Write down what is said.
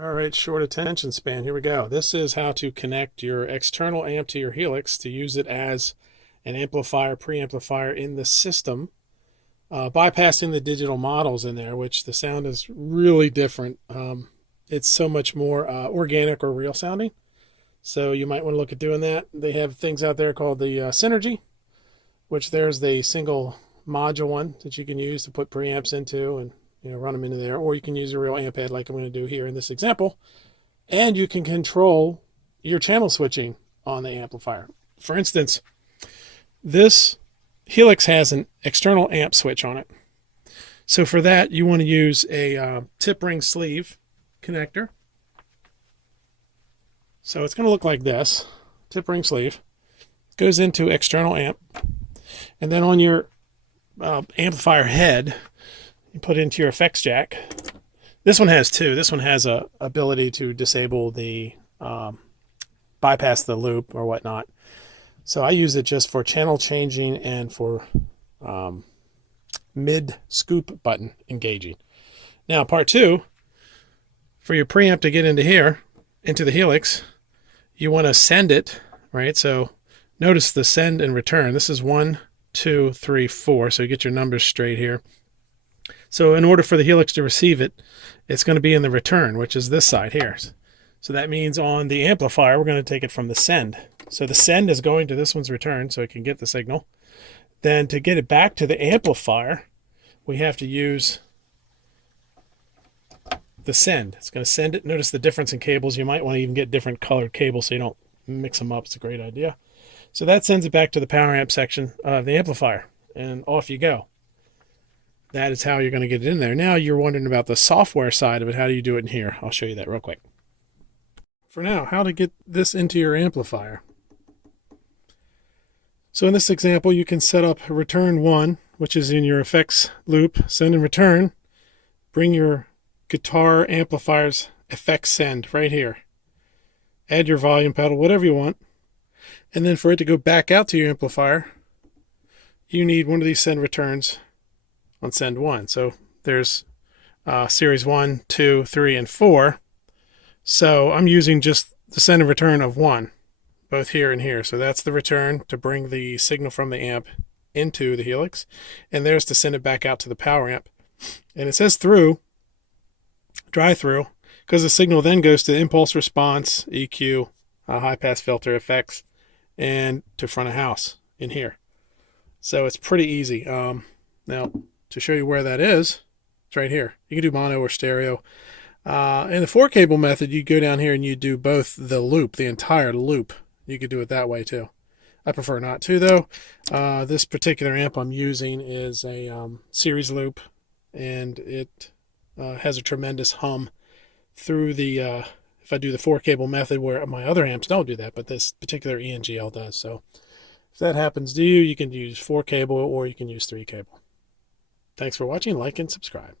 All right, short attention span. Here we go. This is how to connect your external amp to your Helix to use it as an amplifier, preamplifier in the system, bypassing the digital models in there, which the sound is really different. It's so much more organic or real sounding. So you might want to look at doing that. They have things out there called the Synergy, which there's the single module one that you can use to put preamps into and run them into there, or you can use a real amp head like I'm going to do here in this example, and you can control your channel switching on the amplifier. For instance, this Helix has an external amp switch on it. So for that, you want to use a tip ring sleeve connector. So it's going to look like this. Tip ring sleeve goes into external amp, and then on your amplifier head, you put into your effects jack. This one has two. This one has a ability to disable the bypass the loop or whatnot. So I use it just for channel changing and for mid scoop button engaging. Now part two, for your preamp to get into here, into the Helix, you want to send it, right? So notice the send and return. This is 1, 2, 3, 4. So you get your numbers straight here. So in order for the Helix to receive it, it's going to be in the return, which is this side here. So that means on the amplifier, we're going to take it from the send. So the send is going to this one's return, so it can get the signal. Then to get it back to the amplifier, we have to use the send. It's going to send it. Notice the difference in cables. You might want to even get different colored cables so you don't mix them up. It's a great idea. So that sends it back to the power amp section of the amplifier, and off you go. That is how you're going to get it in there. Now you're wondering about the software side of it. How do you do it in here? I'll show you that real quick. For now, how to get this into your amplifier. So in this example, you can set up return 1, which is in your effects loop, send and return. Bring your guitar amplifier's effects send right here. Add your volume pedal, whatever you want. And then for it to go back out to your amplifier, you need one of these send returns on send 1. So there's series 1, 2, 3, and 4. So I'm using just the send and return of 1, both here and here. So that's the return to bring the signal from the amp into the Helix. And there's to send it back out to the power amp. And it says through, dry through, because the signal then goes to impulse response, EQ, high pass filter effects, and to front of house in here. So it's pretty easy. Now, to show you where that is, it's right here. You can do mono or stereo. In the 4-cable method, you go down here and you do both the loop, the entire loop. You could do it that way too. I prefer not to though. This particular amp I'm using is a series loop, and it has a tremendous hum through the, if I do the 4-cable method, where my other amps don't do that, but this particular ENGL does. So if that happens to you, you can use 4-cable or you can use 3-cable. Thanks for watching. Like and subscribe.